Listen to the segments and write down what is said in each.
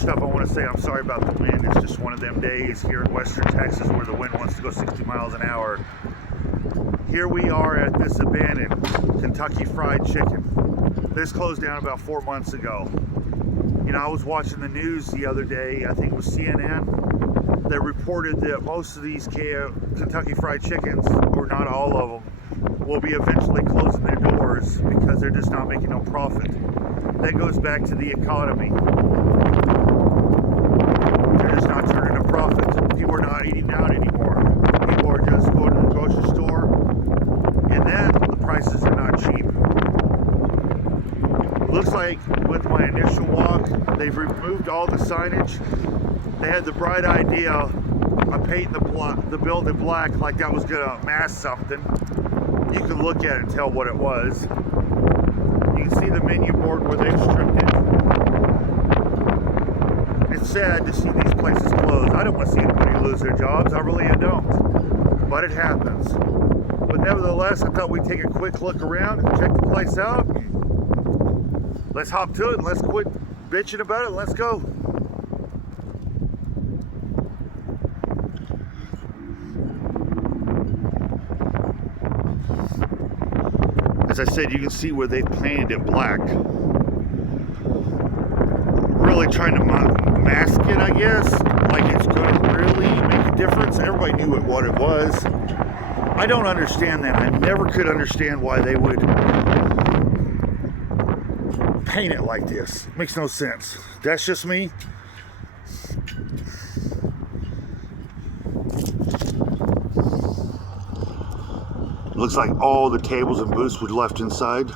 First off, I want to say I'm sorry about the wind. It's just one of them days here in western Texas where the wind wants to go 60 miles an hour. Here we are at this abandoned Kentucky Fried Chicken. This closed down about 4 months ago. You know, I was watching the news the other day, I think it was CNN, that reported that most of these Kentucky Fried Chickens, or not all of them, will be eventually closing their doors because they're just not making no profit. That goes back to the economy. They're just not turning a profit. People are not eating out anymore. People are just going to the grocery store, and then the prices are not cheap. Looks like with my initial walk, they've removed all the signage. They had the bright idea of painting the building black like that was gonna mask something. You can look at it and tell what it was. You can see the menu board where they've stripped it. It's sad to see these places close. I don't want to see anybody lose their jobs. I really don't. But it happens. But nevertheless, I thought we'd take a quick look around and check the place out. Let's hop to it and let's quit bitching about it and let's go. As I said, you can see where they painted it black. Really trying to mask it, I guess. Like it's going to really make a difference. Everybody knew what it was. I don't understand that. I never could understand why they would paint it like this. Makes no sense. That's just me. Looks like all the tables and booths were left inside.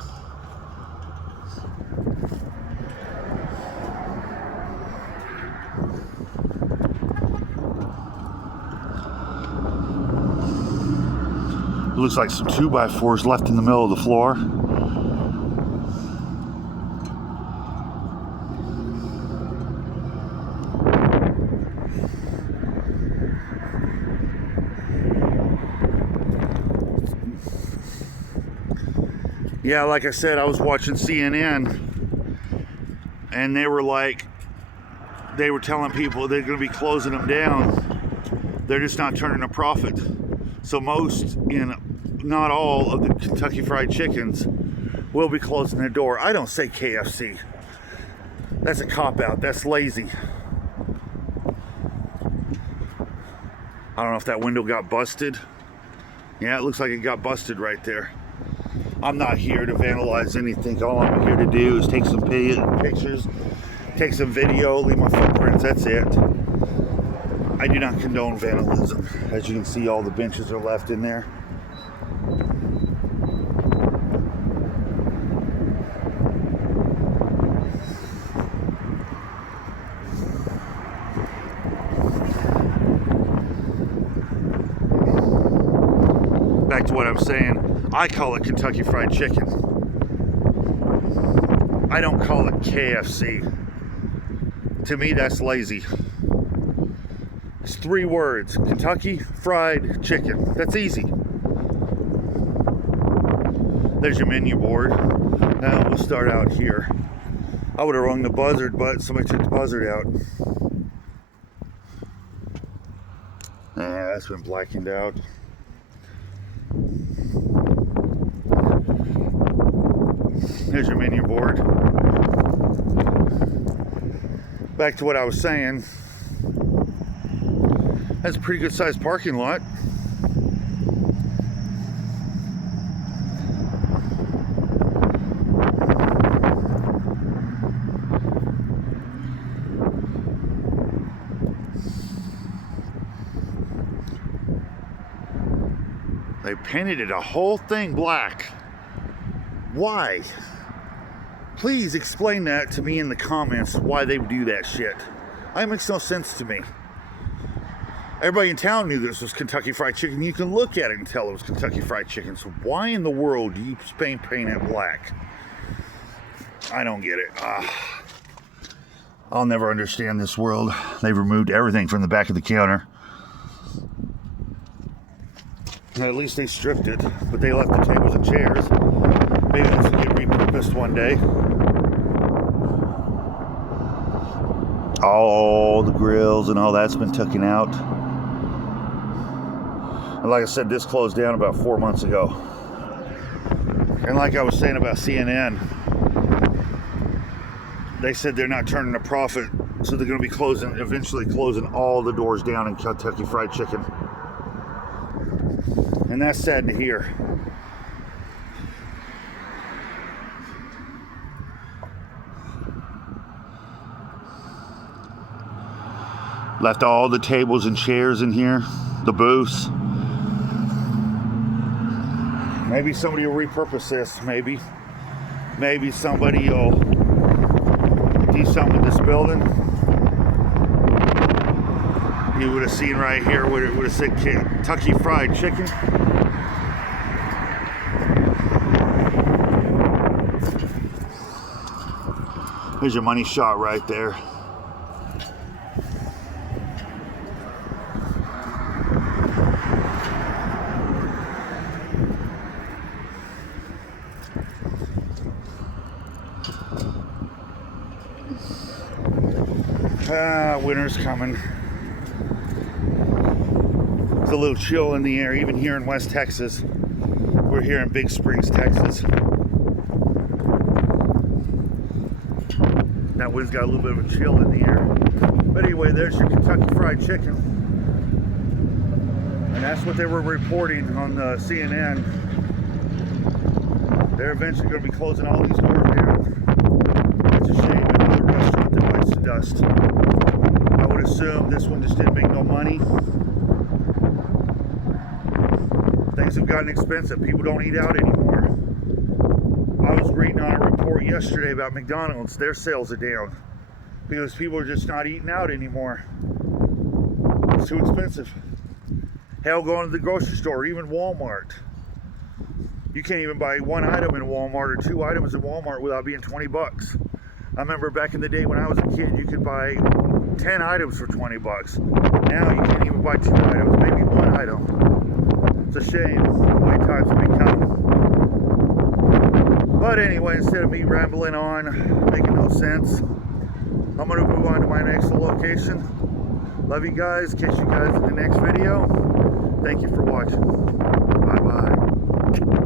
Looks like some 2x4s left in the middle of the floor. Yeah, like I said, I was watching CNN and they were telling people they're going to be closing them down. They're just not turning a profit. So most, not all of the Kentucky Fried Chickens will be closing their door. I don't say KFC. That's a cop-out. That's lazy. I don't know if that window got busted. Yeah, it looks like it got busted right there. I'm not here to vandalize anything. All I'm here to do is take some pictures, take some video, leave my footprints. That's it. I do not condone vandalism. As you can see, all the benches are left in there. Back to what I'm saying. I call it Kentucky Fried Chicken. I don't call it KFC. To me, that's lazy. It's 3 words. Kentucky Fried Chicken. That's easy. There's your menu board. Now we'll start out here. I would have rung the buzzard, but somebody took the buzzard out. That's been blackened out. Here's your menu board. Back to what I was saying. That's a pretty good sized parking lot. They painted it a whole thing black. Why? Please explain that to me in the comments, why they would do that shit. It makes no sense to me. Everybody in town knew this was Kentucky Fried Chicken. You can look at it and tell it was Kentucky Fried Chicken. So why in the world do you paint it black? I don't get it. I'll never understand this world. They've removed everything from the back of the counter. At least they stripped it, but they left the tables and chairs. Maybe this will get repurposed one day. All the grills and all that's been taken out. And like I said, this closed down about 4 months ago. And like I was saying about CNN, they said they're not turning a profit, so they're going to be eventually closing all the doors down in Kentucky Fried Chicken. And that's sad to hear. Left all the tables and chairs in here, the booths. Maybe somebody will repurpose this, maybe. Maybe somebody will do something with this building. You would have seen right here where it would have said Kentucky Fried Chicken. There's your money shot right there. Winter's coming. It's a little chill in the air, even here in West Texas. We're here in Big Springs, Texas. That wind's got a little bit of a chill in the air. But anyway, there's your Kentucky Fried Chicken. And that's what they were reporting on CNN. They're eventually going to be closing all these doors down. It's a shame. Another restaurant that bites the dust. I would assume this one just didn't make no money. Things have gotten expensive. People don't eat out anymore. I was reading on a report yesterday about McDonald's. Their sales are down because people are just not eating out anymore. It's too expensive. Hell, going to the grocery store, even Walmart. You can't even buy one item in Walmart or 2 items in Walmart without being 20 bucks. I remember back in the day when I was a kid, you could buy 10 items for 20 bucks. Now you can't even buy 2 items, maybe 1 item. It's a shame the way times have become. But anyway, instead of me rambling on, making no sense, I'm going to move on to my next location. Love you guys. Catch you guys in the next video. Thank you for watching. Bye-bye.